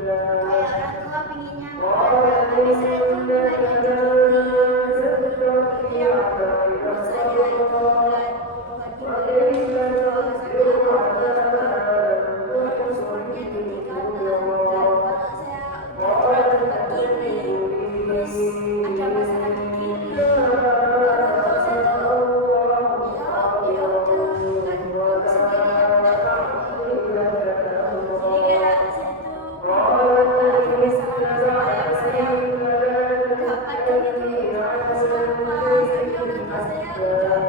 kayak orang tua pinginnya tapi saya tuh nggak diajarin yang menurut saya itu bukan ibadah terus supportnya itu di kanan dan kalau saya udah coba ke kiri terus ada masalah di kiri orang tua saya tuh ya udah kan aku sendiri yang udah jadi kayak saya tuh sama yang saya nggak pada gitu kenapa soalnya orang tua saya udah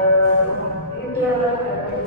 ya iya makanya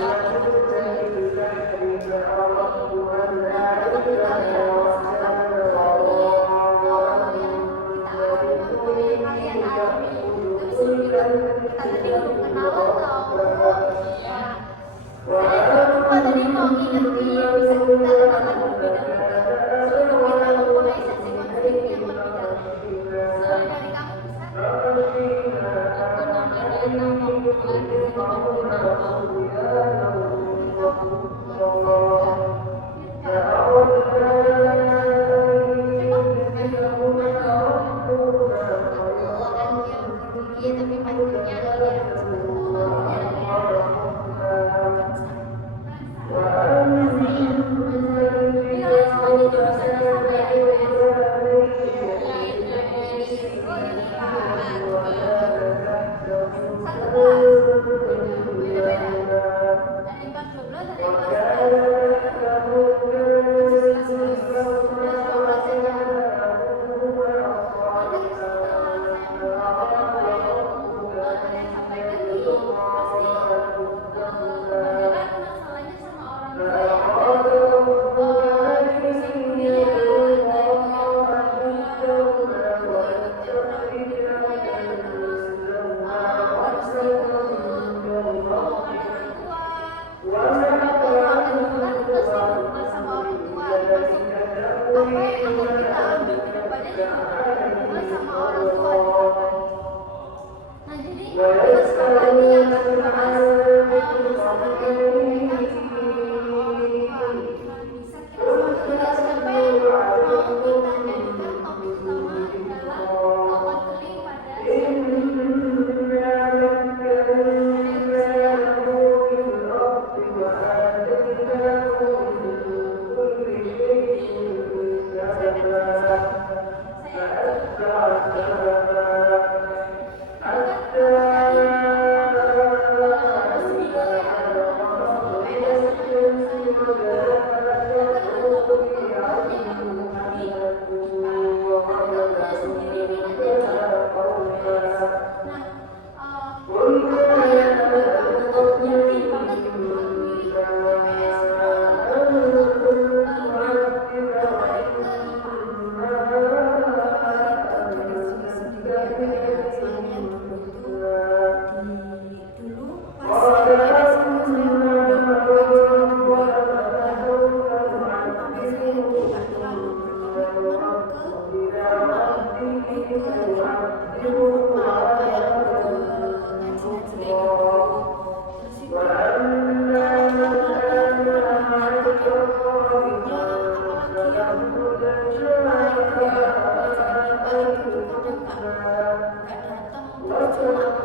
saya juga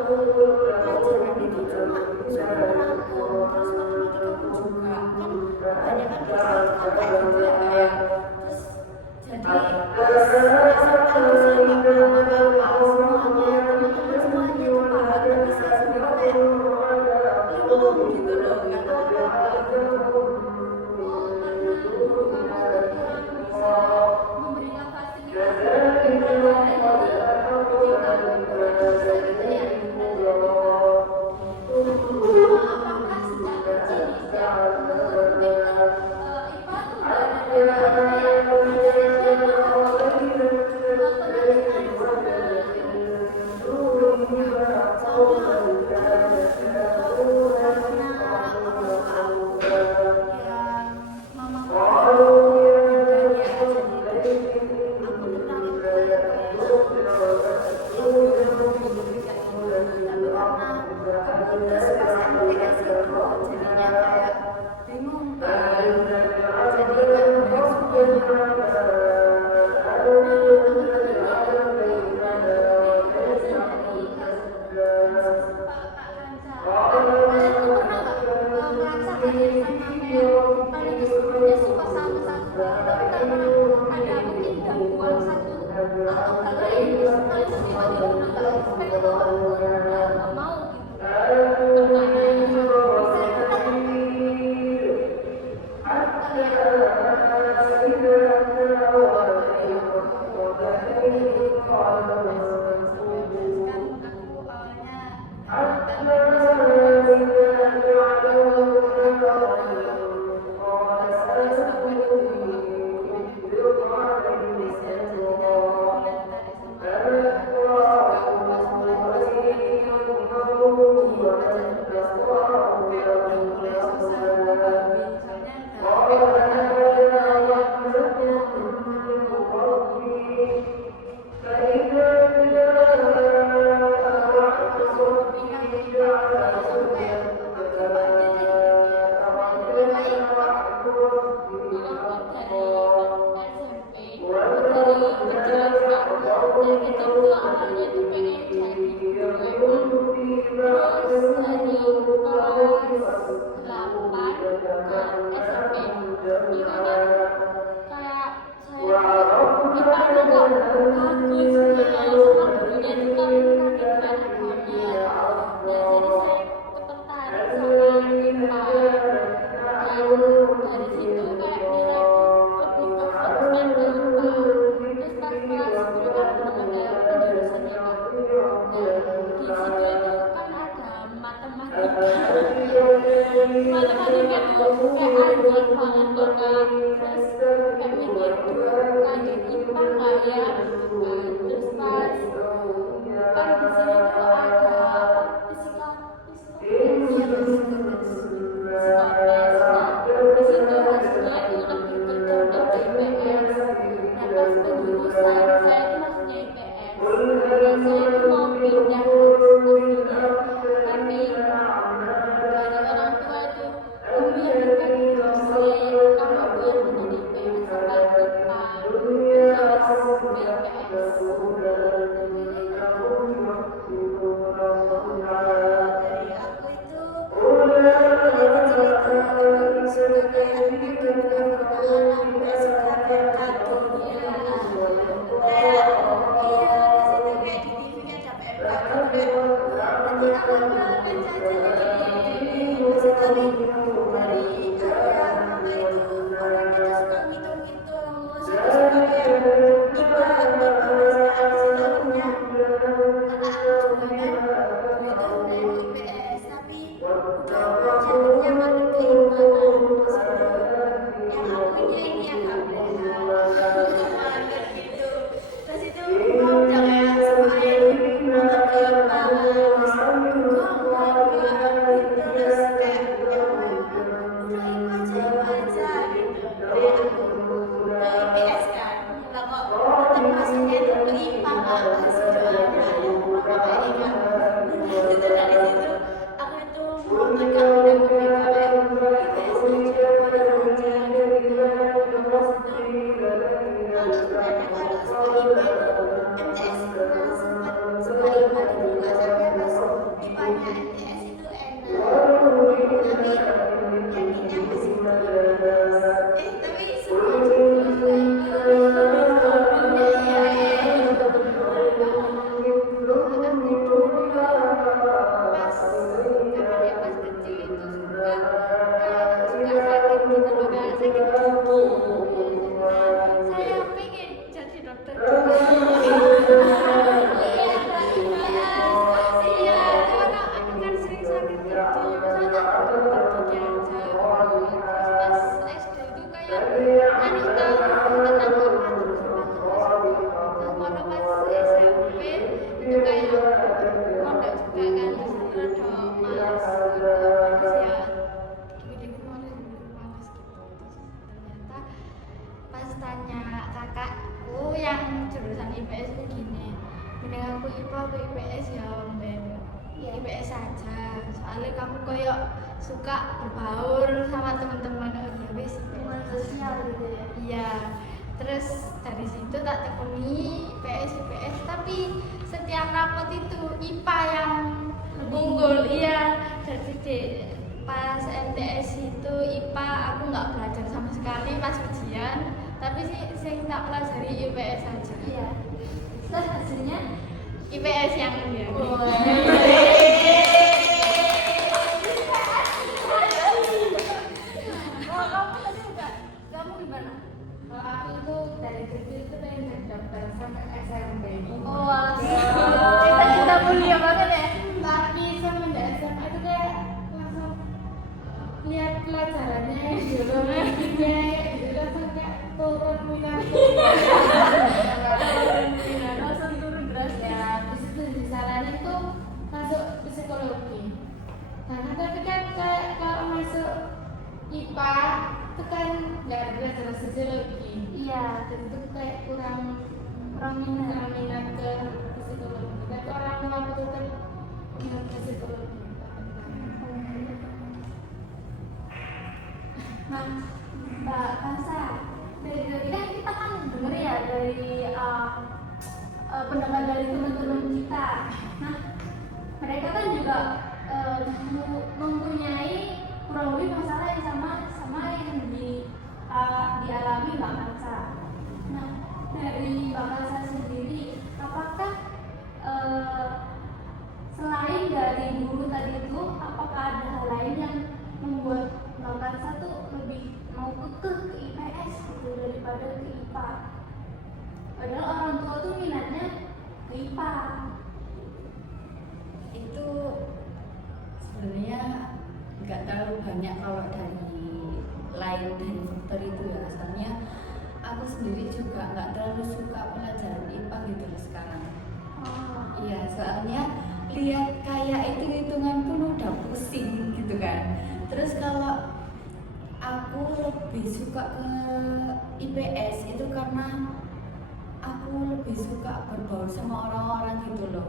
pelajaran itu cuma suruh merangkum terus matematika pun juga kan kebanyakan biasanya itu kan kayak gitu ya Kak ya. Terus jadi pas SMA itu saya nggak paham apa-apa semuanya, teman-teman semuanya itu paham tapi saya sendiri kayak linglung gitu loh, nggak tahu apa-apa gitu. Oh, karena guru kamu tuh kurang bisa memberikan fasilitas untuk pelajaran, jadi kamu kurang bisa gitu ya belajar. Apakah sejak kecil nih sejak mungkin kan IPA tuh udah ada dari kayak pelajaran SMA atau pernah dengar sama gurunya soalnya karena orang tua aku yang mamaku pribadi ya, jadi aku tertarik ke kayak yang guru-guru kayak gitu, tapi karena keputus pas MTS itu jadinya kayak bingung kan, jadi kan banyak semuanya. Nah, teman-teman nih aku berasal dari kelas Pak Kansa. Kalian tuh pernah nggak merasakan yang namanya paling sebenarnya suka sama satu hal, tapi karena ada mungkin gangguan satu atau hal lain, terus kalian tuh tiba-tiba udah nggak expect atau nggak mau gitu. Pernah bisa ceritakan matematika tuh kayak anjing banget loh Kak. Terus kayak mikir lanjut IPA nggak ya gitu kan. Terus pas kan di sini tuh ada fisika psikotes. Nah di situ hasilnya tuh lebih tercondong ke IPS. Nah pas penjurusan saya tuh masuknya IPS. Nah saya tuh mau pindah aslinya, tapi dari orang tua itu kamu yang terbaik kamu biar menjadi IPS apa IPA, terus habis IPS yang jurusan IPS itu gini, mending aku IPA atau IPS ya Ben, IPS saja. Soalnya kamu koyok suka berbaur sama teman-teman, oh ya wis sosial gitu ya. Iya. Terus dari situ tak tekuni IPS, tapi setiap rapot itu IPA yang unggul. Iya. Jadi pas MTS itu IPA aku nggak belajar sama sekali pas ujian, tapi sih tak pelajari IPS saja. Iya. Terus hasilnya IPS yang dia. Kamu gimana? Kalau aku itu dari kecil itu pengen jadi dokter sampai SMP. Oh, kita mulia banget ya. Tapi semenjak SMA itu kayak langsung lihat pelajarannya ideologinya gitu langsung kayak turun minatku. Langsung turun deras Ya, habis itu disaranin tuh masuk psikologi. Karena tapi kan kayak kalau masuk IPA itu kan nggak ada belajar sosiologi. Iya. Dan itu kayak kurang minat ke psikologi. Tapi orang tua aku tetap minat ke psikologi. Nah, Mbak Kansa, dari kan kita kan denger ya dari pendapat dari teman-teman kita. Nah, mereka kan juga mempunyai kurang lebih masalah yang sama yang dialami Mbak Kansa. Nah, dari Mbak Kansa sendiri, apakah selain dari guru tadi itu, apakah ada hal lain yang membuat Mbak Kansa tuh lebih mau kekeh ke IPS gitu daripada ke IPA? Padahal orang tua tuh minatnya ke IPA. Itu sebenarnya nggak terlalu banyak kalau dari lain dari faktor itu ya. Asalnya aku sendiri juga nggak terlalu suka pelajaran IPA gitu loh sekarang. Iya, soalnya lihat kayak hitung-hitungan pun udah pusing gitu kan. Terus kalau aku lebih suka ke IPS itu karena aku lebih suka berbaur sama orang-orang gitu loh.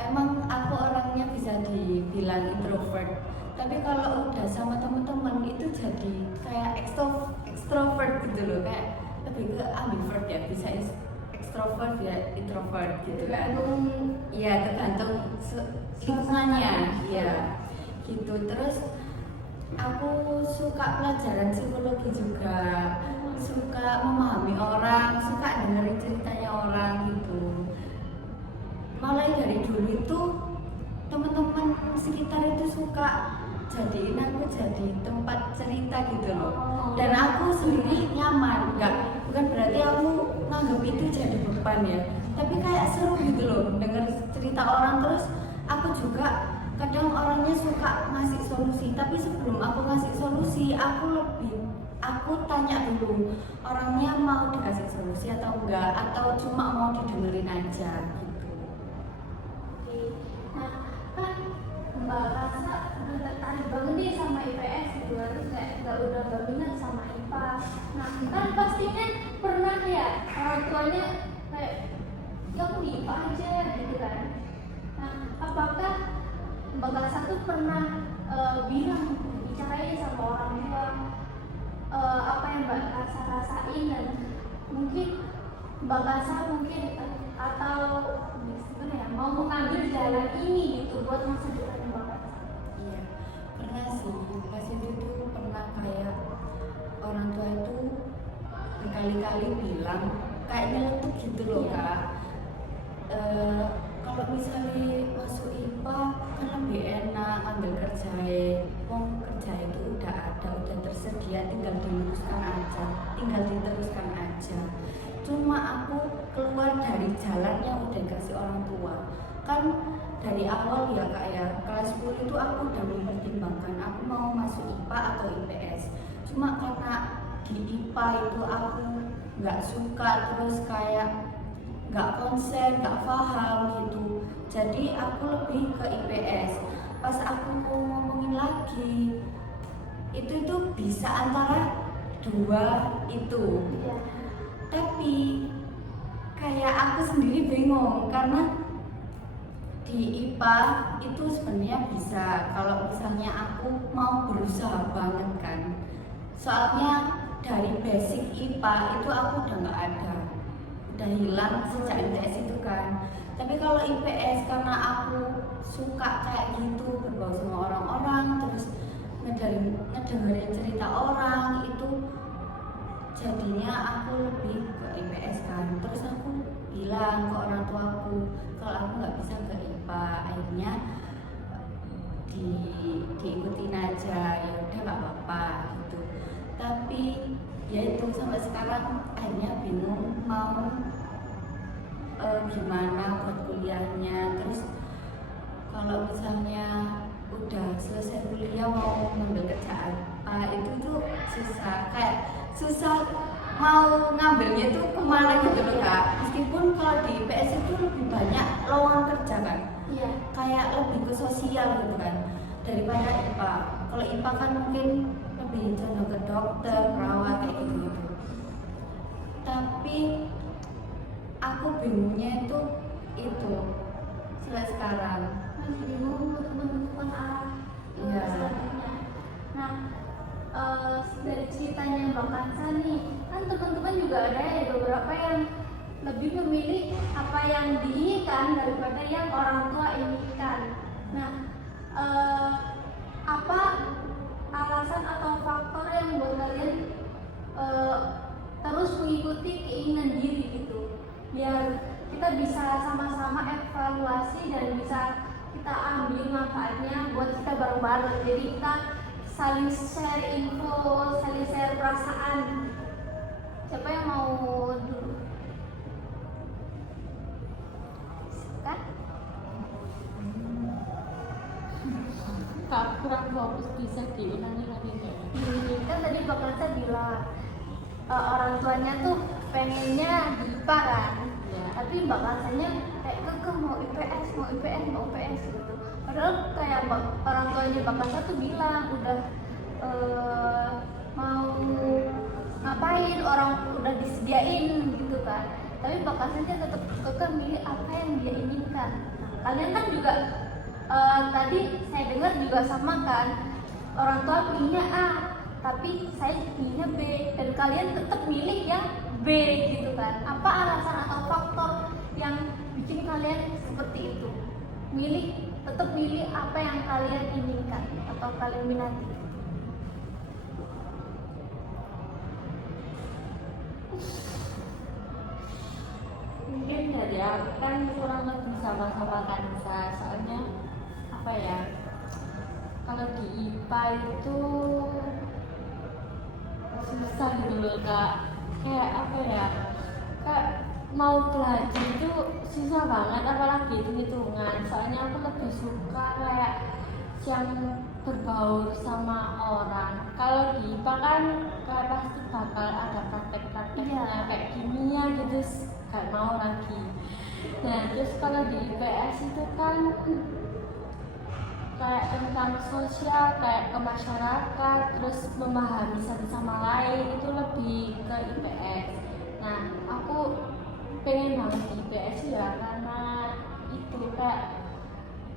Emang aku orangnya bisa dibilang introvert, tapi kalau udah sama teman-teman itu jadi kayak extrovert gitu loh, kayak lebih ke ambivert ya, bisa extrovert ya introvert gitu kan. Iya, tergantung lingkungannya, ya gitu. Terus aku suka pelajaran psikologi juga, suka memahami orang, suka dengerin ceritanya orang gitu. Mulai dari dulu itu teman-teman sekitar itu suka jadiin aku jadi tempat cerita gitu loh. Dan aku sendiri nyaman, bukan berarti aku nganggap itu jadi beban ya, tapi kayak seru gitu loh denger cerita orang. Terus aku juga kadang orangnya suka ngasih solusi, tapi sebelum aku ngasih solusi aku tanya dulu orangnya mau dikasih solusi atau enggak, atau cuma mau didengerin aja gitu. Nah, kan Mbak Kansa udah tertarik banget nih sama IPS gitu, terus nggak udah minat sama IPA. Nah, kan pastinya pernah ya orang tuanya kayak ya aku di IPA aja gitu kan. Nah, apakah Mbak Kansa tuh pernah bicarain sama orang tua apa yang Mbak Kansa rasain, dan mungkin Mbak Kansa atau gimana ya, mau mengambil jalan ini gitu buat masa depan Mbak Kansa? Iya, pernah sih. Pas itu tuh pernah kayak orang tua itu berkali-kali bilang kayak nyeletuk gitu loh kak. Kalau misalnya masuk IPA kan lebih enak ambil kerja, kerja itu udah ada, udah tersedia, tinggal diteruskan aja. Cuma aku keluar dari jalan yang udah dikasih orang tua. Kan dari awal ya kak ya, kelas 10 itu aku udah mempertimbangkan aku mau masuk IPA atau IPS. Cuma karena di IPA itu aku nggak suka, terus kayak nggak konsen, nggak paham gitu. Jadi aku lebih ke IPS. Pas aku mau ngomongin lagi, itu bisa antara dua itu. Tapi kayak aku sendiri bingung karena di IPA itu sebenarnya bisa kalau misalnya aku mau berusaha banget kan. Soalnya dari basic IPA itu aku udah nggak ada, udah hilang sejak MTS itu kan. Tapi kalau IPS karena aku suka kayak gitu berbau sama orang-orang, terus ngedengerin cerita orang itu, jadinya aku lebih ke IPS kan. Terus aku bilang ke orang tuaku kalau aku nggak bisa ke IPA, akhirnya diikutin aja, ya udah nggak apa-apa gitu. Tapi ya itu sampai sekarang akhirnya bingung mau gimana buat kuliahnya. Terus kalau misalnya udah selesai kuliah mau ngambil kerjaan itu tuh susah, kayak susah mau ngambilnya itu kemana gitu loh Kak. Meskipun kalau di IPS itu lebih banyak lowongan kerja kan, Iya. kayak lebih ke sosial gitu kan daripada IPA. Kalau IPA kan mungkin lebih condong ke dokter, perawat kayak gitu. Tapi aku bingungnya itu sampai sekarang. Masih bingung untuk menentukan arah Iya. selanjutnya. Nah, dari ceritanya Mbak Kansa nih, kan teman-teman juga ada ya beberapa yang lebih memilih apa yang diinginkan daripada yang orang tua inginkan. Nah, apa alasan atau faktor yang membuat kalian terus mengikuti keinginan diri gitu, biar kita bisa sama-sama evaluasi dan bisa kita ambil manfaatnya buat kita bareng-bareng. Jadi kita saling share info, saling share perasaan. Siapa yang mau dulu? Kan? Kak, kurang fokus, bisa diulangi lagi nggak? Kan tadi Mbak Kansa bilang orang tuanya tuh pengennya di IPA kan, Ya. tapi Mbak Kansanya kayak kekeh mau IPS gitu. Padahal kayak orang tuanya Mbak Kansa tuh bilang udah mau ngapain, orang udah disediain gitu kan. Tapi Mbak Kansanya tetap kekeh milih apa yang dia inginkan. Nah, kalian kan juga tadi saya dengar juga sama kan, orang tua pilihnya A tapi saya pilihnya B, dan kalian tetap milih yang B gitu kan. Apa alasan atau faktor yang bikin kalian seperti itu? Tetap milih apa yang kalian inginkan atau kalian minati. Mungkin dari aku kan kurang lebih sama-sama Kansa, soalnya apa ya, kalau di IPA itu susah gitu loh Kak, kayak apa ya, kayak mau belajar itu susah banget, apalagi hitung-hitungan. Soalnya aku lebih suka kayak yang berbaur sama orang. Kalau di IPA kan kayak pasti bakal ada praktek-prakteknya, Iya. kayak kimia gitu, gak mau lagi. Nah terus kalau di IPS itu kan kayak tentang sosial, kayak ke masyarakat, terus memahami satu sama lain, itu lebih ke IPS. Nah aku pengen banget di IPS ya, karena itu kayak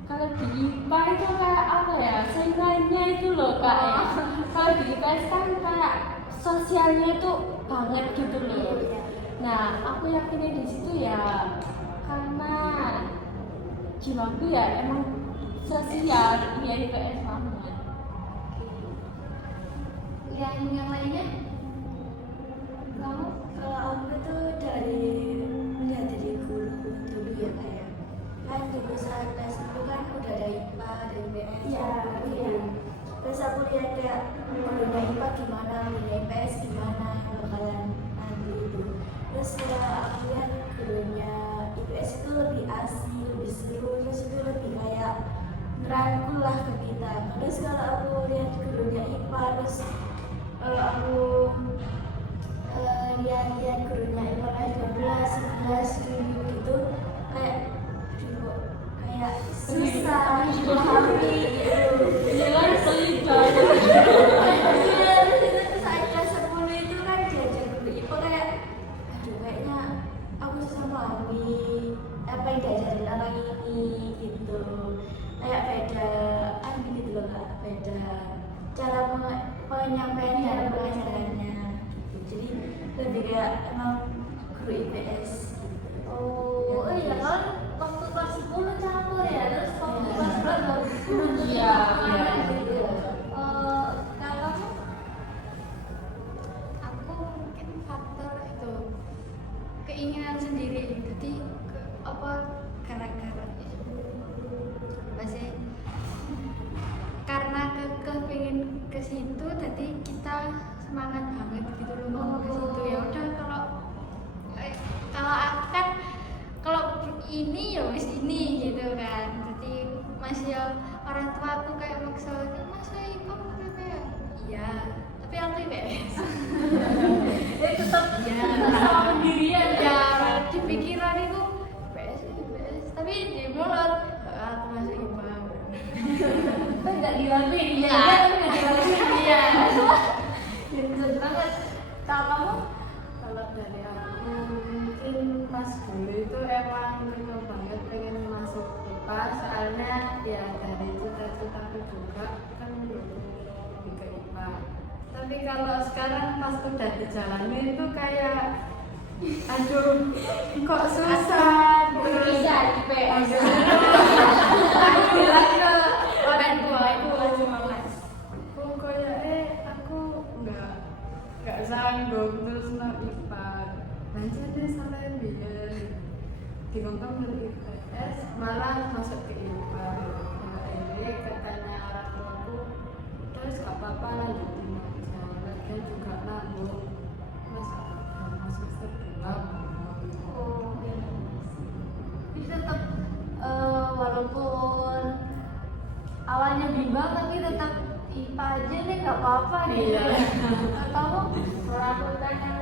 kalau di IPA itu kayak apa ya, saingannya itu loh Kak ya. Kalau di IPS kan kayak sosialnya itu banget gitu loh. Nah aku yakinnya di situ ya karena jiwaku ya emang sosial, ya IPS banget. Yang lainnya? Kamu? Kalau aku tuh melihat dari guru dulu ya kayak kan dulu saat tes itu kan udah ada IPA dan IPS Iya, iya. terus aku lihat kayak gurunya IPA gimana, gurunya IPS gimana yang bakalan nanti itu. Terus setelah aku lihat gurunya IPS itu lebih asik, lebih seru, terus itu lebih kayak merangkul lah ke kita. Terus kalau aku lihat gurunya IPA, terus aku lihat gurunya IPA kayak 12, 11 gitu kayak aduh, kayak susah dipahami gitu. Jelas sih banget. penyampaian dalam pelajarannya gitu. Jadi lebih kayak emang guru IPS gitu. Oh iya kan waktu kelas 10 campur ya, terus waktu kelas 11 baru 10 Iya, iya. gitu. Kalau Aku mungkin faktor itu keinginan sendiri, jadi apa gara-gara apa sih, karena pengen ke situ jadi kita semangat banget gitu loh mau ke situ. Ya udah kalau aku kan kalau ini ya wis ini gitu kan, jadi masih orang tua aku kayak maksa mas kamu IPA iya tapi aku IPS tetap ya sama pendirian ya di pikiran itu IPS tapi di mulut aku masuk IPA kan nggak dilakuin Iya. ya kan nggak dilakuin iya. bener banget. Kalau Kalau dari aku mungkin pas dulu itu emang kekeh banget pengen masuk IPA, soalnya ya dari cita-citaku juga kan lebih ke IPA. Tapi kalau sekarang pas udah dijalani itu kayak aduh kok susah terus bisa IPS aku bilang ke orang tua Aku aku kayak aku nggak sanggup terus no IPA lanjut deh sampai biar dikongkong dari IPS malah masuk ke IPA. Nah, ini katanya orang tuaku terus gak apa-apa lanjutin aja lagian juga nanggung mas masuk setelah oh iya jadi tetap walaupun awalnya bimbang tapi tetap IPA aja nih nggak apa-apa gitu Iya. ya. Atau melakukan yang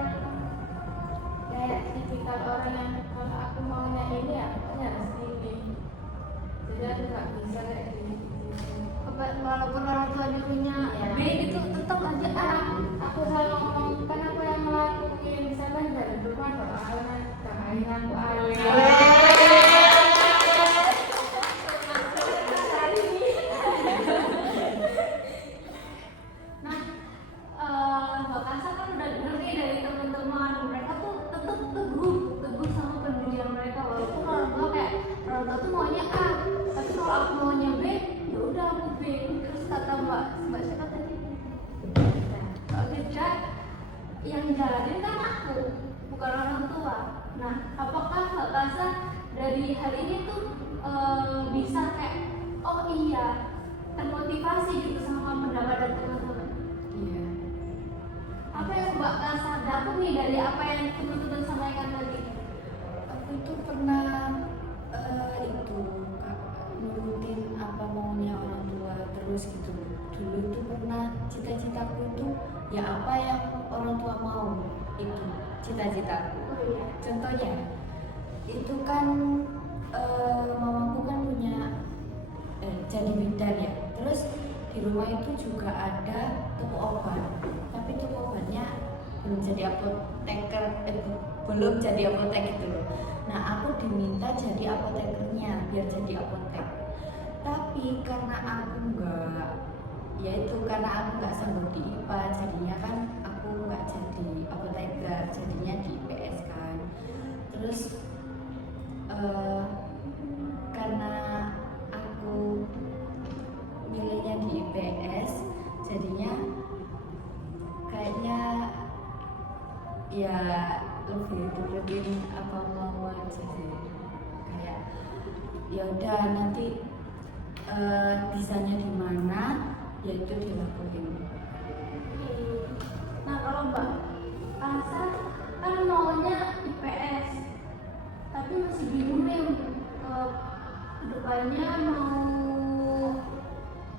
kayak tipikal orang yang kalau aku maunya ini ya pokoknya harus ini, jadi aku nggak bisa kayak gini. Walaupun orang tuanya punya B gitu tetap aja Aku selalu ngomong kan aku yang ngelakuin misalkan dari dulu kan doa doain aku Nah, Mbak Kasa kan udah denger nih dari teman-teman mereka tuh tetap teguh sama pendirian mereka walaupun orang tua kayak orang tua tuh maunya A, tapi kalau aku maunya B, ya udah aku B. Terus kata Mbak siapa tadi? Kalau tidak yang jalanin kan aku, bukan orang tua. Nah, apakah Mbak Kasa dari hal ini tuh bisa kayak oh iya termotivasi gitu sama pendapat dari teman-teman? Iya. Apa yang Mbak Kasa dapat nih dari apa yang teman-teman sampaikan tadi? Aku itu pernah itu nurutin apa maunya orang tua terus gitu. Dulu itu pernah cita-citaku itu ya apa yang orang tua mau itu cita-citaku. Oh iya. Contohnya itu kan mamaku kan punya jadi bidan ya. Terus di rumah itu juga ada toko obat, tapi toko obatnya belum jadi apoteker, belum jadi apotek gitu loh. Nah aku diminta jadi apotekernya biar jadi apotek. Tapi karena aku nggak sanggup di IPA, jadinya kan aku nggak jadi apoteker, jadinya di IPS kan. Terus karena aku milihnya di IPS, jadinya kayaknya ya lebih turutin apa mau aja sih, kayak ya udah nanti desainnya di mana ya itu dilakuin. Nah kalau Mbak Kasa kan maunya IPS, tapi masih bingung nih kedepannya mau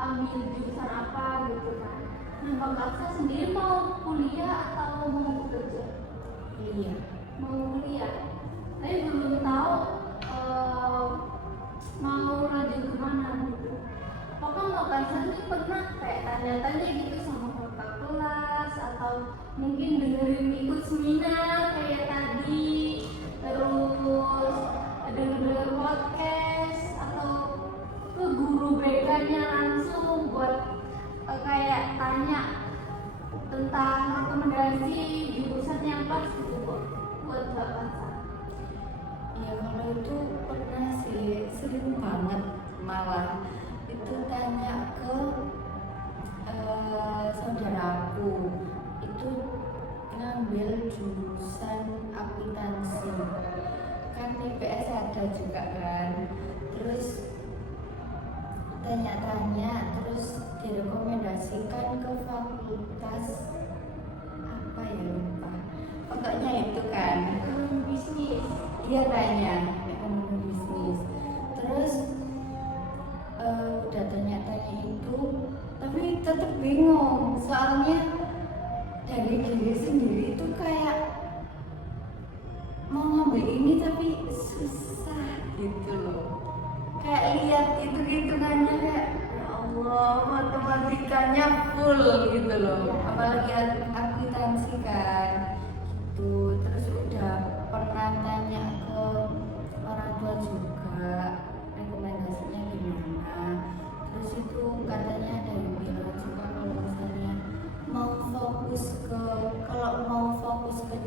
ambil jurusan apa gitu kan. Nah Mbak Kasa sendiri mau kuliah atau mau kerja? Iya. Mau kuliah, tapi belum tahu mau lanjut kemana gitu. Apakah Mbak Kasa ini pernah kayak tanya-tanya gitu sama kakak kelas atau mungkin dengerin ikut seminar kayak tadi, terus denger podcast atau ke guru BK-nya langsung buat kayak tanya tentang rekomendasi jurusan yang pas gitu buat Mbak Kansa. Ya kalau itu pernah sih, sering banget malah itu tanya ke saudaraku, itu ngambil jurusan akuntansi, kan IPS ada juga kan, terus tanya-tanya, terus direkomendasikan ke fakultas apa ya lupa, pokoknya itu kan Bisnis. iya kayaknya ekonomi bisnis. Terus udah tanya-tanya itu, tapi tetap bingung soalnya dari diri sendiri itu kayak mau ngambil ini tapi susah gitu loh. Kayak lihat hitung-hitungannya kayak ya Allah, matematikanya full gitu loh. Apalagi akuntansi kan gitu. Terus udah pernah tanya ke orang tua juga rekomendasinya gimana. Terus itu katanya ada yang bilang juga kalau misalnya kalau mau fokus ke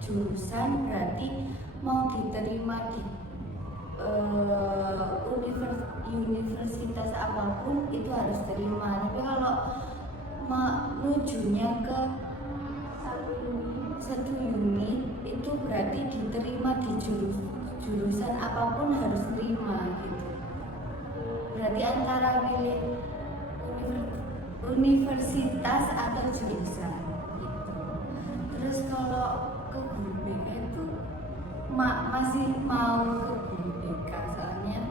jurusan berarti mau diterima di universitas apapun itu harus terima. Tapi kalau menujunya ke satu unit itu berarti diterima di jurusan apapun harus terima gitu. Berarti antara pilih universitas atau jurusan gitu. Terus kalau ke guru BK itu masih mau ke guru BK soalnya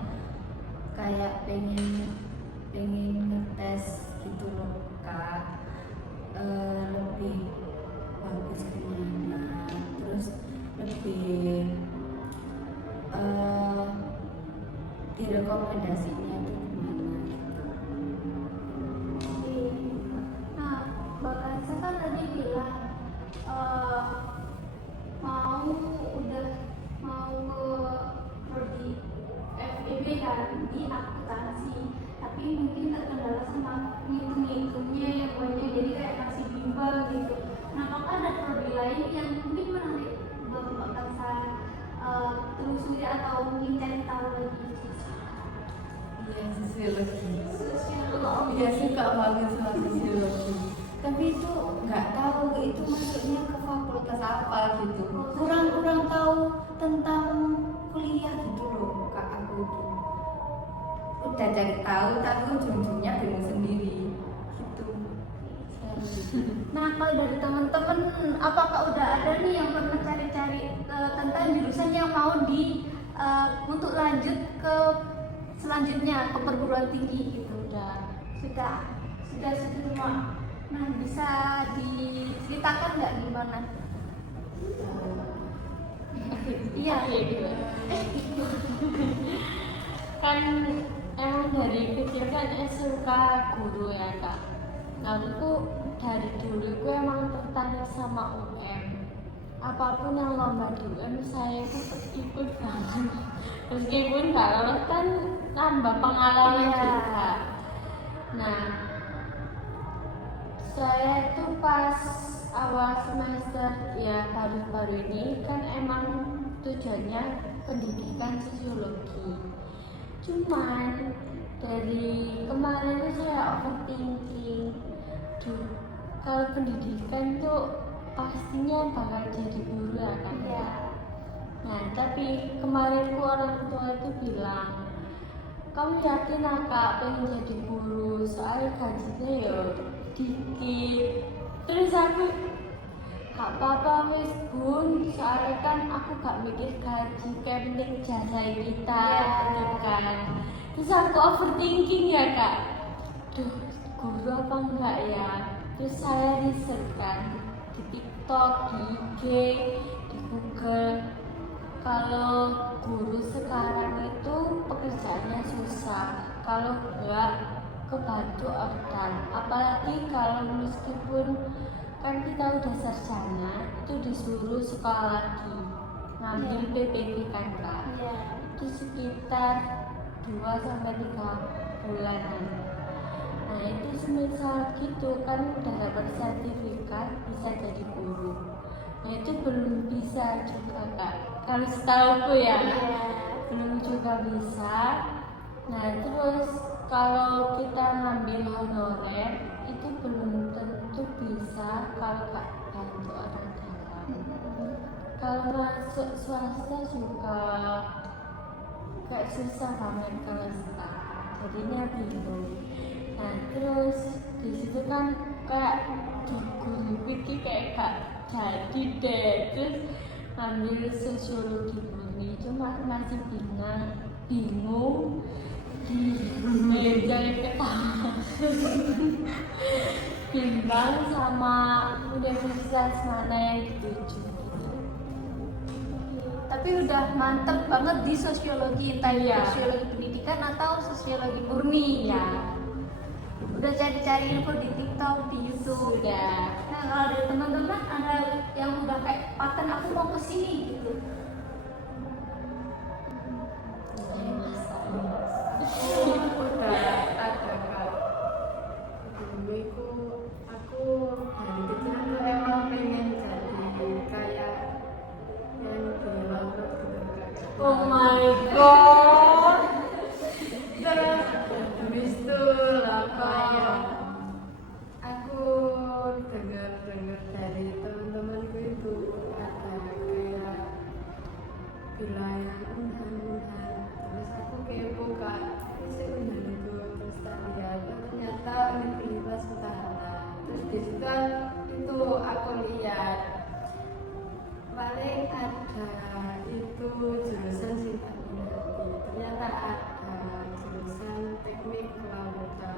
kayak pengen ngetes gitu loh Kak, lebih bagus gimana, terus lebih direkomendasinya tuh gimana gitu. Nah, Mbak Kansa kan tadi bilang mau ke prodi FEB kan di akuntansi, tapi mungkin terkendala sama ngitung-ngitungnya yang banyak, jadi kayak masih bimbang gitu. Nah, apakah ada prodi lain yang mungkin menarik buat Mbak Kansa telusuri atau mungkin cari tahu lagi? Iya, sosiologi. Iya, suka banget sama sosiologi. Tapi itu nggak tahu itu masuknya ke fakultas apa gitu. Kurang tahu tentang kuliah gitu loh Kak aku itu. Udah cari tahu tapi ujung-ujungnya bingung sendiri gitu. Selalu gitu. Nah, kalau dari teman-teman, apakah udah ada nih yang pernah cari-cari tentang jurusan yang mau untuk lanjut ke selanjutnya ke perguruan tinggi gitu? Sudah semua. Nah, bisa diceritakan nggak gimana? Iya. Kan emang dari kecil kan suka guru ya Kak. Nah aku dari dulu gue emang tertarik sama UM. Apapun yang lomba di UM saya itu ikut banget. Meskipun gak lolos kan nambah pengalaman juga. Nah saya itu pas awal semester ya baru-baru ini kan emang tujuannya pendidikan sosiologi. Cuman dari kemarin itu saya overthinking. Kalau pendidikan tuh pastinya bakal jadi guru kan ya. Nah tapi kemarin orang tua itu bilang, kamu yakin Kak pengen jadi guru soalnya gajinya ya dikit. Terus aku gak apa-apa wis bun, soalnya kan aku gak mikir gaji, kayak penting jasa kita gitu kan. Terus aku overthinking ya Kak, duh guru apa enggak ya. Terus saya riset kan di TikTok, di IG, di Google, kalau guru sekarang itu pekerjaannya susah, kalau enggak kebantu organ. Apalagi kalau meskipun kan kita udah sarjana itu disuruh sekolah lagi ngambil PPT kan Kak. Itu sekitar 2-3 bulanan. Nah itu semisal gitu kan udah dapat sertifikat, itu belum bisa juga kak. Kalau setahuku ya, belum juga bisa. Nah terus kalau kita ngambil honorer itu belum tentu bisa kalau gak bantu orang dalam. Kalau masuk swasta juga kayak susah banget kalau staff, jadinya bingung. Nah terus di situ kan kayak di guru itu kayak gak jadi deh, terus ambil sosiologi murni cuma masih bingung di meja ketawa bimbang sama universitas mana yang dituju. Tapi udah mantep banget di sosiologi, entah itu Iya. sosiologi pendidikan atau sosiologi murni Iya. Udah cari-cari info di TikTok, di YouTube. Sudah. Nah kalau dari teman-teman ada yang udah kayak paten aku mau ke sini gitu. Udah ada kak. Dulu itu aku dari kecil tuh emang pengen jadi kayak yang di laut gitu kak. Oh my god. Terus habis itu apa ya? Aku dengar dari teman-temanku itu ada kayak wilayah unhan. Terus aku kepo kak, si unhan itu terus tak lihat ternyata Universitas Utara. Terus di situ itu aku lihat paling ada itu jurusan sifat minati. Ternyata ada jurusan teknik kelautan.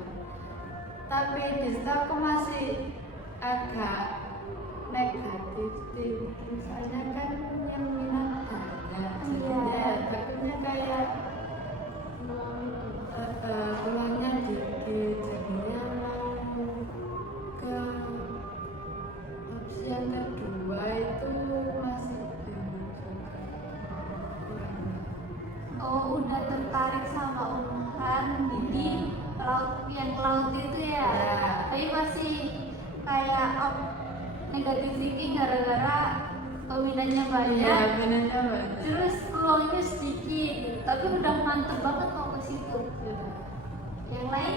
Tapi di situ aku masih agak negatif thinking, soalnya kan yang minat banyak, jadinya takutnya kayak peluangnya dikit, jadinya mau ke opsi yang kedua itu masih bingung juga. Oh udah tertarik sama Unhan di laut, yang laut itu ya. Tapi masih kayak negatif thinking gara-gara peminatnya banyak. Iya, minatnya banyak. Terus peluangnya sedikit, tapi udah mantep banget mau ke situ. Yang lain?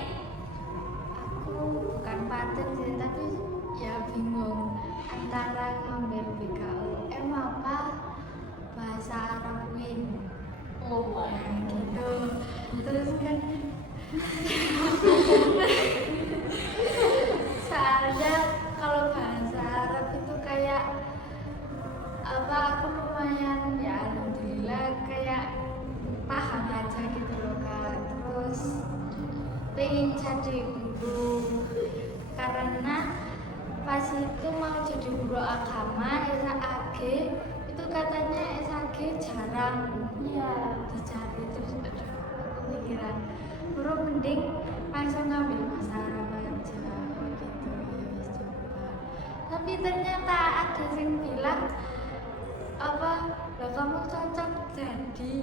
Aku bukan paten sih, tapi ya bingung antara ngambil BKUM apa bahasa Arab Win. Oh my god. Gitu. Terus kan soalnya kalau bahasa Arab itu kayak apa, aku lumayan ya alhamdulillah kayak paham aja gitu loh kak. Terus pengen jadi guru karena pas itu mau jadi guru agama SAG itu katanya SAG jarang dicari. Terus aduh, aku pikiran guru mending langsung ngambil bahasa Arab aja gitu, ya wis coba. Tapi ternyata ada yang bilang apa, lah kamu cocok jadi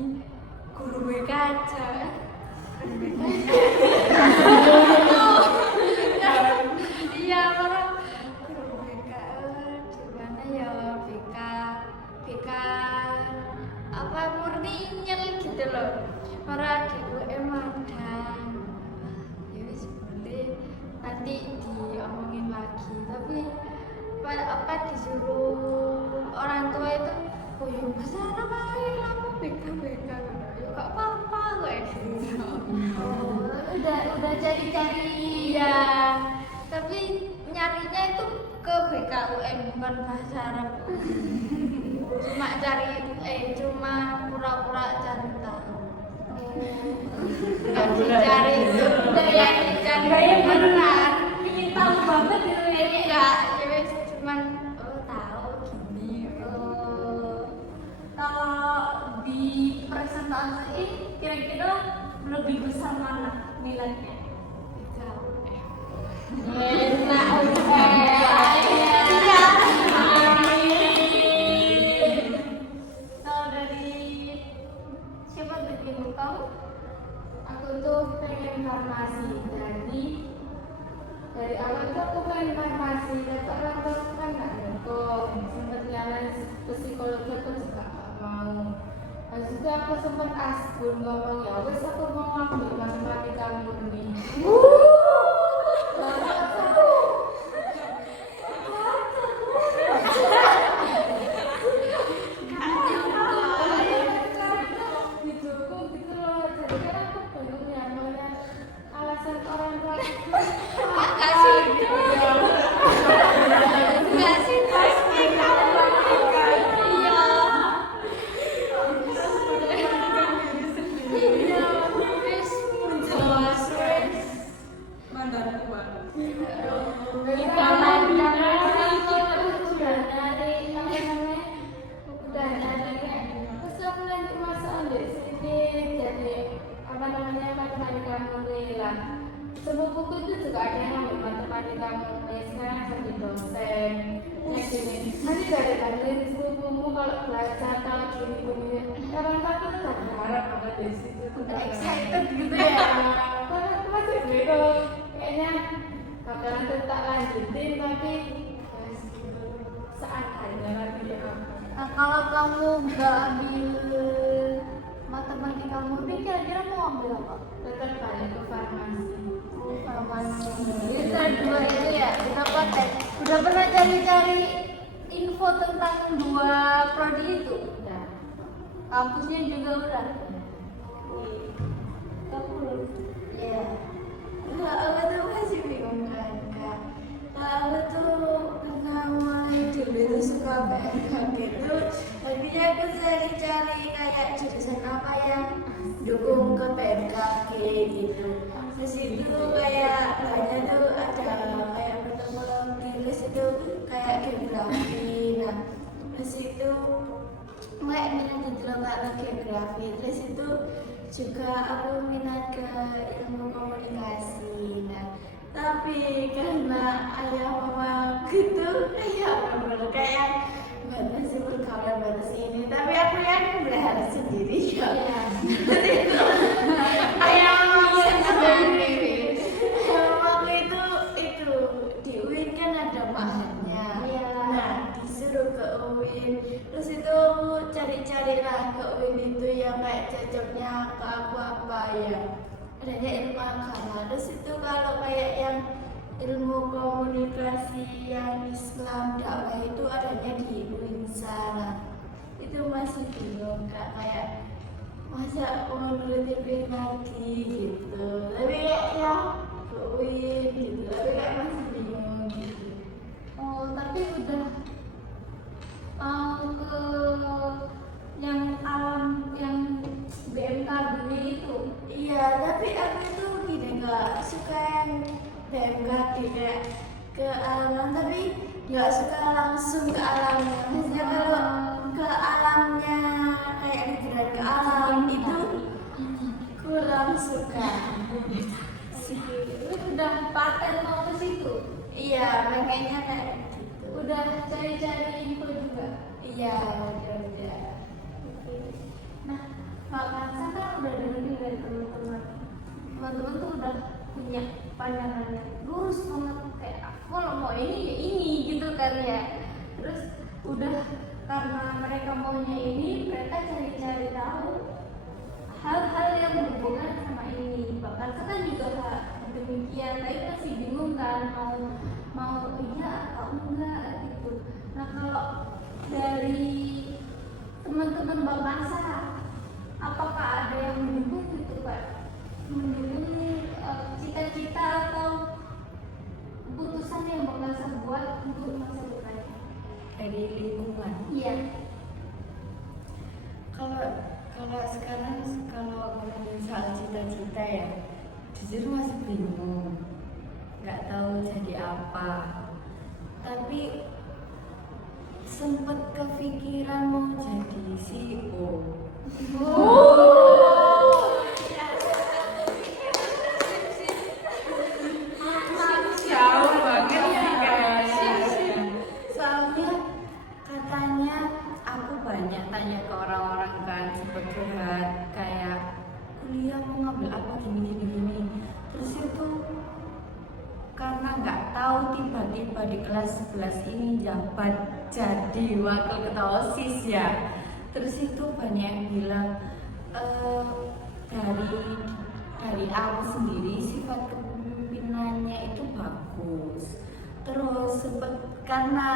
guru BK aja. Iya, orang guru BK gimana ya, BK apa murni nyel gitu loh. Orang di UM ada, ya wis boleh nanti diomongin lagi. Tapi apa disuruh orang tua itu, oh ya bahasa Arab aja kamu BK ya gak apa-apa kayak gitu. Oh, udah cari-cari. Iya, tapi nyarinya itu ke BKUM bukan bahasa Arab. Cuma pura-pura cari tahu. Nggak dicari itu, yang dicari beneran. Ingin tahu banget itu ya. Enggak, ya wes cuman tahu gini. Kalau di presentasi kira-kira lebih besar mana nilainya? Enak Kalau dari siapa tuh kamu? Aku tuh pengen farmasi, jadi dari awal tuh aku pengen farmasi, tapi orang tua kan nggak dukung, sempet nyalain aku sempat asbun ngomong ya wes aku mau ngambil matematika murni. Didukung gitu loh, jadi kan aku bingung ya melihat alasan orang tua. Enggak sih. Enggak sih, pasti kamu. Iya. Iya, wis jelas wis. Mandan kuat. Kita udah nyari apa namanya, udah nyari terus aku lanjut masuk di sini jadi apa namanya matematika murni lah. Sepupuku itu juga ada yang ambil matematika murni, sekarang jadi dosen. Ya gini, nanti dari sepupumu kalau belajar kalau gini orang tua tuh udah berharap banget di situ, udah excited gitu ya. Karena masih gitu, kayaknya bakalan tetap lanjutin tapi seadanya lagi ya. Nah, kalau kamu nggak ambil matematika murni, kira-kira mau ambil apa? Tetap balik ke farmasi. Farmasi. Kita dua itu ya, kita pakai. Udah pernah cari-cari info tentang dua prodi itu? Udah. Kampusnya juga udah. Kamu belum? Ya. Nah, aku tuh masih bingung kan, Kak. Nah, aku tuh karena mulai dulu tuh suka PNK gitu. Tadinya aku cari-cari kayak jurusan apa yang dukung ke PNKG gitu. Terus itu kayak banyak tuh ada kayak pertemuan tulis itu kayak geografi. Nah, terus itu kayak minat gitu loh karena geografi. Terus itu juga aku minat ke ilmu komunikasi. Nah, tapi karena ayah mama gitu kayak batasi pergaulan batas ini. Tapi aku yang berharap sendiri ya. Jadi itu ayah mama sendiri. Waktu itu di UIN kan ada mahatnya. Nah, disuruh ke UIN. Terus itu aku cari-cari lah ke UIN itu yang kayak cocoknya ke aku apa ya. Adanya ilmu agama. Terus itu kalau kayak yang ilmu komunikasi yang Islam dakwah itu adanya di UIN sana. Itu masih bingung Kak, kayak masa mau nurutin lagi gitu. Tapi kayak ya ke UIN gitu. Tapi kayak masih bingung gitu. Oh, tapi udah ke yang alam yang BMKG itu. Iya, tapi aku itu gini nggak suka yang BMKG kayak ke alam, tapi nggak suka langsung ke alamnya. Maksudnya kalau ke alamnya kayak liburan ke alam itu kurang suka. Lu udah paten mau ke situ? Iya, makanya kayak gitu. Udah cari-cari info juga. Iya, udah. Nah, Mbak Kansa kan udah dengerin dari teman-teman. Teman-teman tuh udah punya pandangannya lurus banget kayak aku kalau mau ini ya ini gitu kan ya. Terus udah karena mereka maunya ini, mereka cari-cari tahu hal-hal yang berhubungan sama ini. Mbak Kansa kan juga demikian, tapi masih bingung kan mau iya atau enggak gitu. Nah, kalau dari teman-teman Mbak Kansa, apakah ada yang mendukung gitu Pak? Mendukung cita-cita atau keputusan yang Mbak Kansa buat untuk masa depannya? Dari lingkungan. Iya. Kalau sekarang kalau ngomongin soal cita-cita ya, jujur masih bingung, nggak tahu jadi apa. Tapi sempet kepikiran mau jadi CEO. Jauh banget ya guys. Soalnya katanya aku banyak tanya ke orang-orang kan, sempet curhat kayak kuliah mau ngambil apa gini. Terus itu karena nggak tahu tiba-tiba di kelas 11 ini jabat jadi wakil ketua OSIS ya. Terus itu banyak yang bilang eh, dari aku sendiri sifat kepemimpinannya itu bagus. Terus karena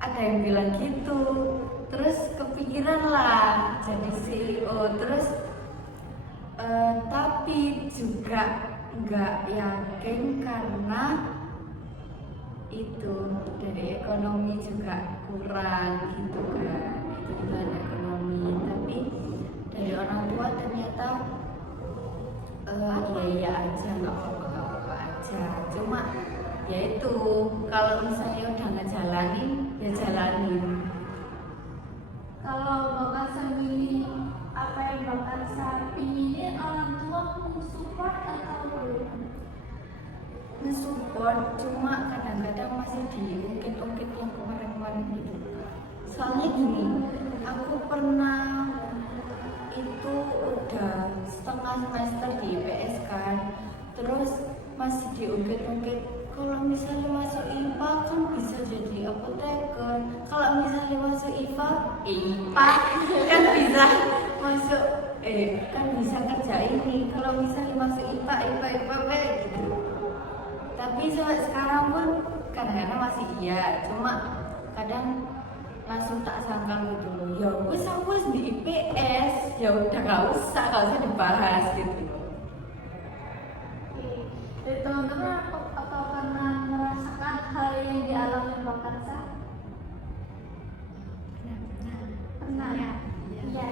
ada yang bilang gitu, terus kepikiran lah jadi CEO. Terus tapi juga nggak yakin karena itu dari ekonomi juga kurang gitu kan, itu beban ekonomi. Tapi dari orang tua ternyata iya aja, nggak apa-apa aja. Cuma ya itu, kalau misalnya udah ngejalanin ya jalanin. Kalau bakal sendiri apa yang bakal saya pinginin, orang tua mensupport atau belum? Mensupport, cuma kadang-kadang masih diungkit-ungkit yang kemarin-kemarin gitu. Soalnya gini, aku pernah itu udah setengah semester di IPS kan, terus masih diungkit-ungkit kalau misalnya masuk IPA kan bisa jadi apoteker, kalau misalnya masuk IPA kan bisa masuk kan bisa kerja ini, kalau misalnya masuk IPA gitu. Tapi sampai sekarang pun kadang-kadang masih iya, cuma kadang langsung tak sangkal gitu loh, ya wes aku wes di IPS, ya udah gak usah dibahas gitu. Dari teman-teman atau karena merasakan hal yang dialami Mbak Kansa? Pernah ya? Iya.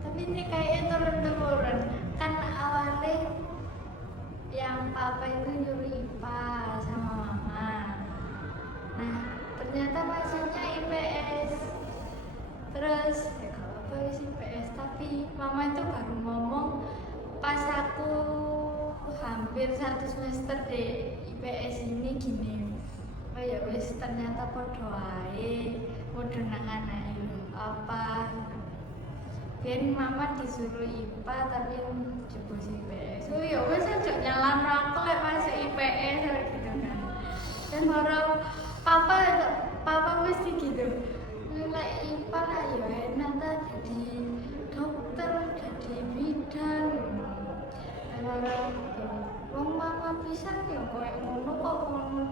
Tapi ini kayaknya turun-temurun. Kan awalnya yang papa itu nyuruh IPA sama mama. Nah, ternyata masuknya IPS. Terus ya kalau apa sih IPS, tapi mama itu baru ngomong pas aku hampir 1 semester di IPS ini gini. Oh ya wes, ternyata podo ae, podo nangani apa. Ben mama disuruh IPA tapi jebus IPS. Oh ya wes aja nyalan aku lek masuk IPS gitu kan. Dan orang papa mesti gitu. Lek IPA lah ya nanti jadi dokter, jadi bidan. Orang wong mama pisan ya koyo ngono kok ngono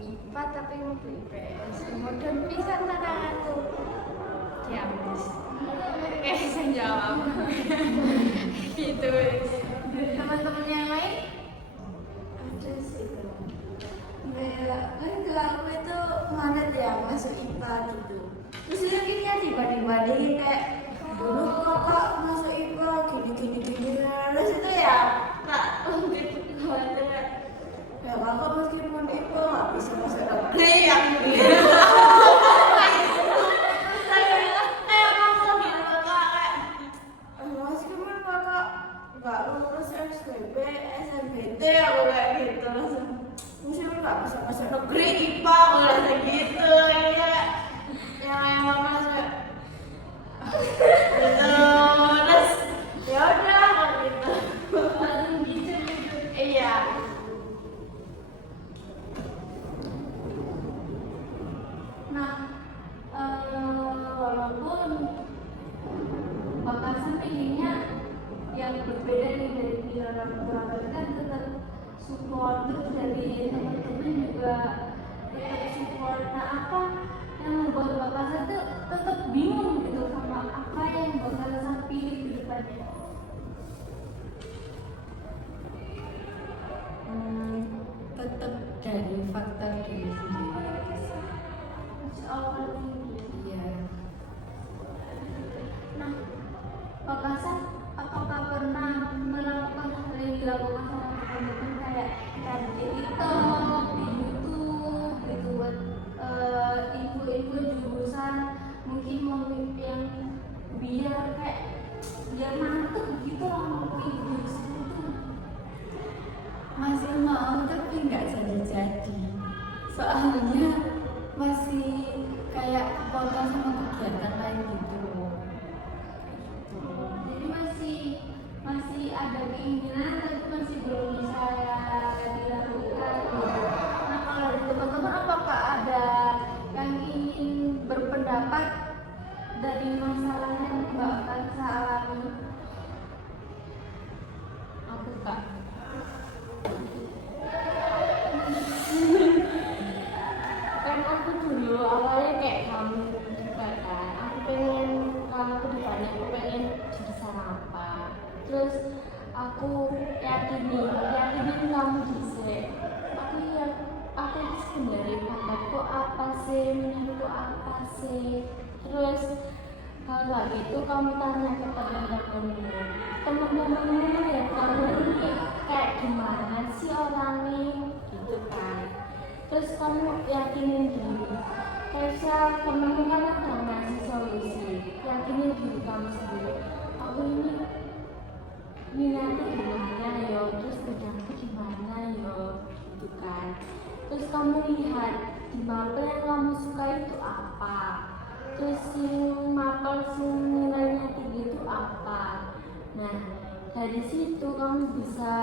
IPA tapi mau IPS. Modern pisan tanganku. Diamis. Saya jawab. Gitu. Teman-teman yang lain ada sih. Kayak kan kelasku itu manat ya masuk IPA gitu. Terus lagi kan dibanding-bandingin kayak dulu kakak masuk IPA gini. Terus itu ya tak mungkin khawatir. Ya kakak meskipun IPA nggak bisa masuk negeri yang nggak lulus SPB, SNBT aku kayak gitu langsung mesti nggak bisa masuk negeri IPA aku rasa gitu ya yang mama kayak gitu terus ya udah aku gitu langsung gitu iya. Nah walaupun bakasan pengennya yang berbeda nih dari pilihan orang kan tetap support, terus dari teman-teman juga tetap support. Nah apa yang membuat Bakasan tuh tetap bingung gitu sama apa yang Bakasan pilih di depannya? Tetap dari faktor diri sendiri. Soal Iya. Nah, Bakasan apakah pernah melakukan hal yang dilakukan sama teman-teman kayak cari TikTok, di YouTube gitu buat info-info jurusan, mungkin mau yang biar kayak biar mantep gitu lah mau jurusan itu. Masih mau tapi nggak jadi-jadi, soalnya masih kayak kepotong sama kegiatan lain gitu loh. Jadi masih ada keinginan tapi masih belum bisa dilakukan. Nah kalau dari teman-teman apakah ada yang ingin berpendapat dari masalah yang Mbak Kansa alami? Aku kak Kan aku dulu awalnya kayak kamu juga kan. Aku pengen kalau ke depannya aku pengen jurusan apa. Terus aku yakinin kamu bisa. Aku itu sebenarnya bakatku apa sih, minatku apa sih. Terus kalau gitu kamu tanya ke teman-temanmu ya, kamu ini kayak gimana sih orangnya gitu kan. Terus kamu yakinin diri. Kayak temenmu kan udah ngasih solusi. Yakinin diri kamu sendiri. Aku ini minatnya gimana yo, terus bidangku gimana yo, gitu kan. Terus kamu lihat di mapel yang kamu suka itu apa. Terus yang mapel yang nilainya tinggi itu apa. Nah dari situ kamu bisa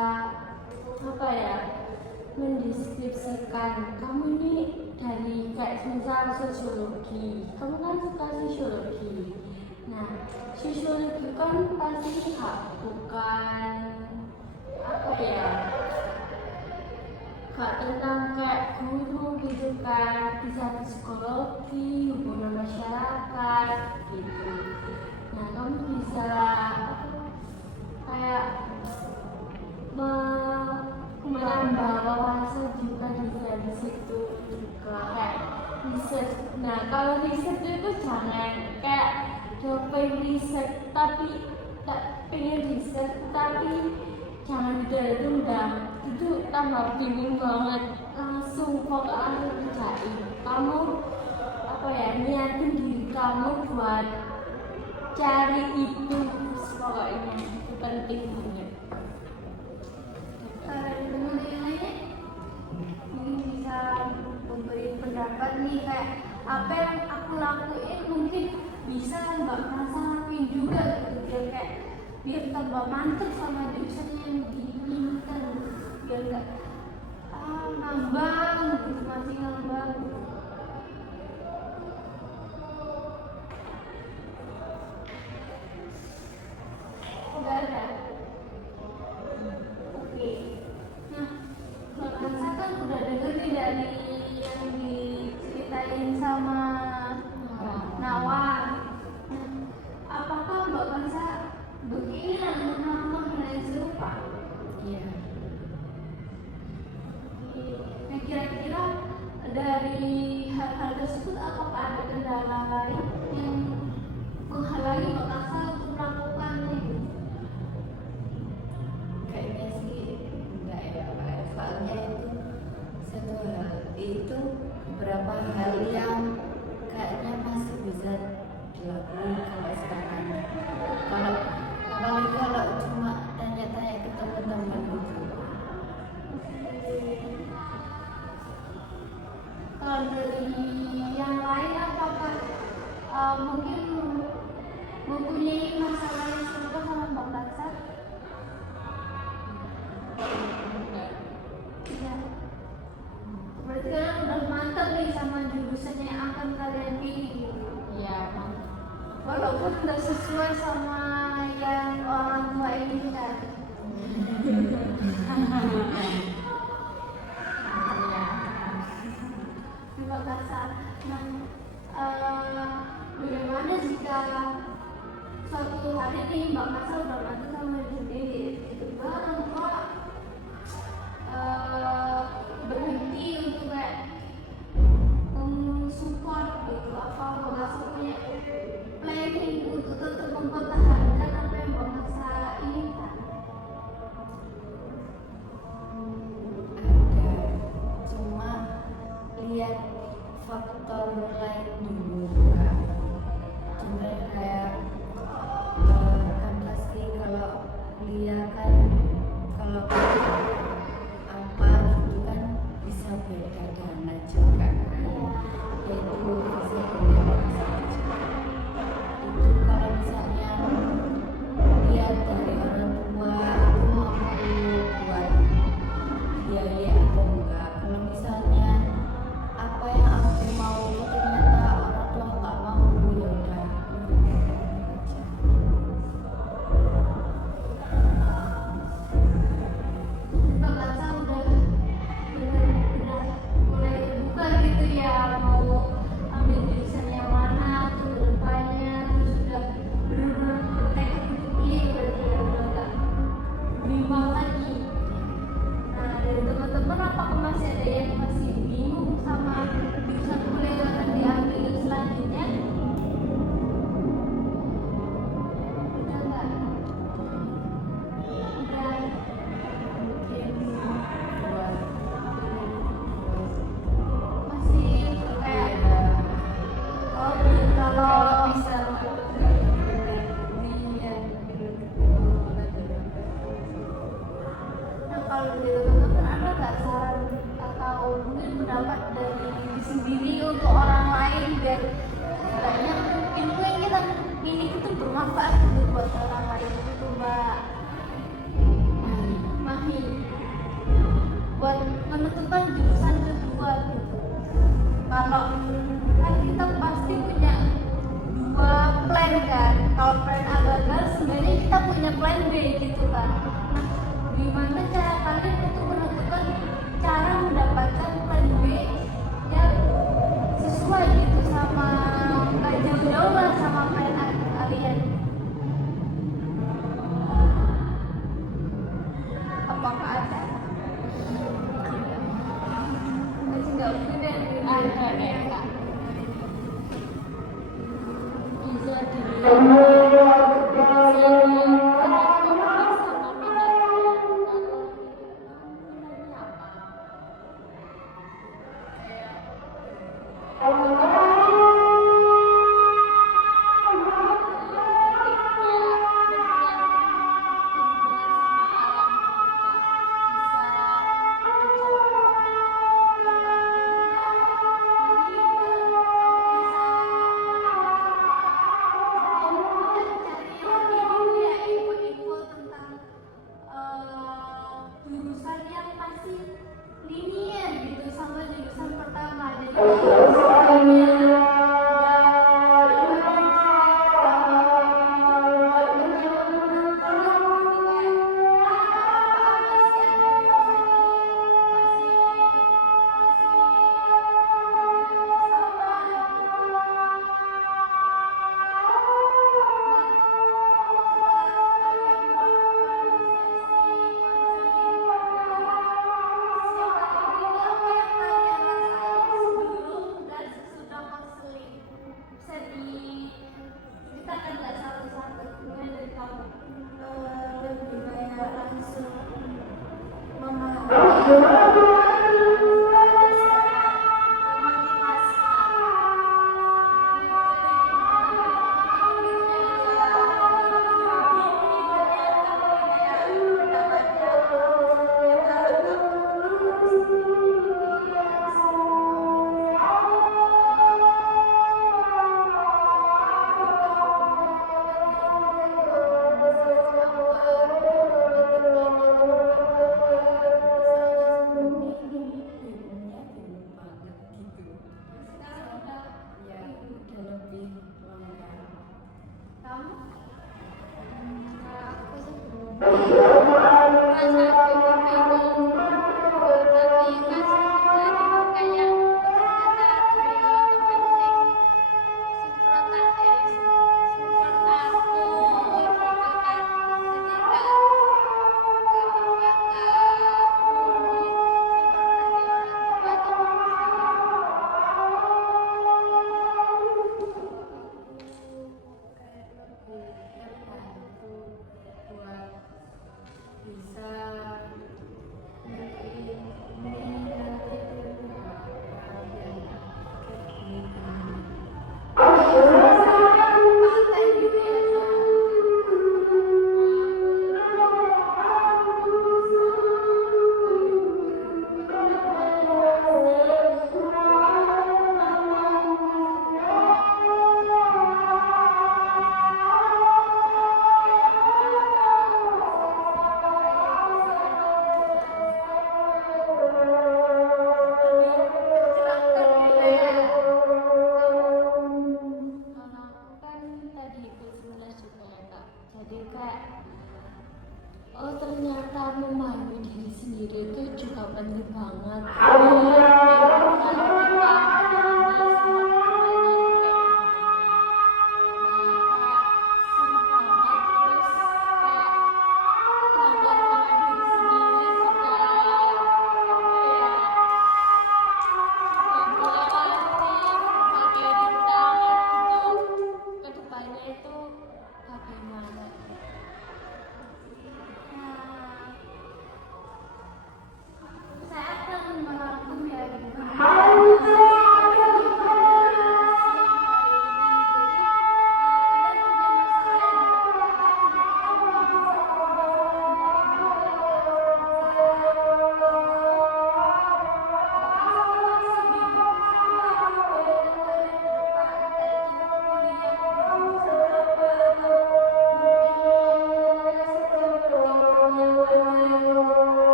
apa ya, mendeskripsikan kamu ini dari kayak misal sosiologi, kamu kan suka sosiologi. Nah sosiologi kan pasti bukan apa ya, gak tentang kayak guru gitu kan, bisa psikologi, hubungan masyarakat gitu. Nah kamu bisa kayak menambah wawasan juga di situ juga kayak riset. Nah kalau riset itu jangan kayak coba riset tapi tak pengen riset tapi jangan ditunda, itu tambah bingung banget, langsung pokoknya kerjain. Kamu apa ya, niatin diri kamu buat cari itu pokoknya, itu penting banget. Teman yang lain mungkin bisa memberi pendapat nih, kayak apa yang aku lakuin mungkin bisa Mbak merasa lakuin juga gitu, biar kayak biar tambah mantep sama jurusan yang diinginkan, biar nggak ngambang gitu, masih ngambang. Nggak ada. Oke. Nah, Mbak Kansa kan udah denger nih dari yang diceritain sama Nawang. Nah, apakah Mbak Kansa berkeinginan untuk melakukan hal yang serupa? iya. Nah, kira-kira dari hal-hal tersebut apakah ada kendala lain yang menghalangi Mbak Kansa untuk melakukannya? Kayaknya sih enggak ya Pak. Soalnya itu satu hal itu beberapa hal yang kayaknya masih bisa dilakukan kalau sekarang. Kalau apalagi kalau cuma tanya-tanya ke teman-teman gitu. Kalau dari yang lain apakah mungkin mempunyai masalah yang serupa sama Mbak Kansa? Iya. Berarti kalian udah mantap nih sama jurusan yang akan kalian pilih. Iya, Walaupun nggak sesuai sama yang orang tua inginkan. Mbak Kansa, nah, bagaimana jika suatu hari nih Mbak Kansa udah mantap sama sendiri, tiba-tiba orang tua berhenti untuk kayak support gitu, apa Mbak Kansa punya planning untuk tetap mempertahankan apa yang Mbak Kansa inginkan? ada, cuma lihat faktor lain dulu Kak. Cuma kayak kan pasti kalau lihat kan kalau apa gitu kan bisa beda dana juga kan, yaitu bisa beda saja. Itu kalau misalnya lihat dari orang tua itu mampu buat biaya atau enggak. Kalau misalnya apa yang aku mau ternyata orang tua nggak mau, ya udah diri untuk orang lain biar banyak ilmu yang kita miliki itu bermanfaat gitu buat orang lain gitu Mbak Mami buat menentukan jurusan kedua gitu. Kalau kan kita pasti punya dua plan kan, kalau plan A gagal sebenarnya kita punya plan B gitu kan. Nah gimana cara kalian untuk menentukan cara mendapatkan plan B yang sesuai gitu sama nggak jauh-jauh lah sama plan A kalian? Apakah ada? Nggak punya ada bisa dilihat jurusan yang pasti linier gitu sama jurusan pertama jadi Kamu? aku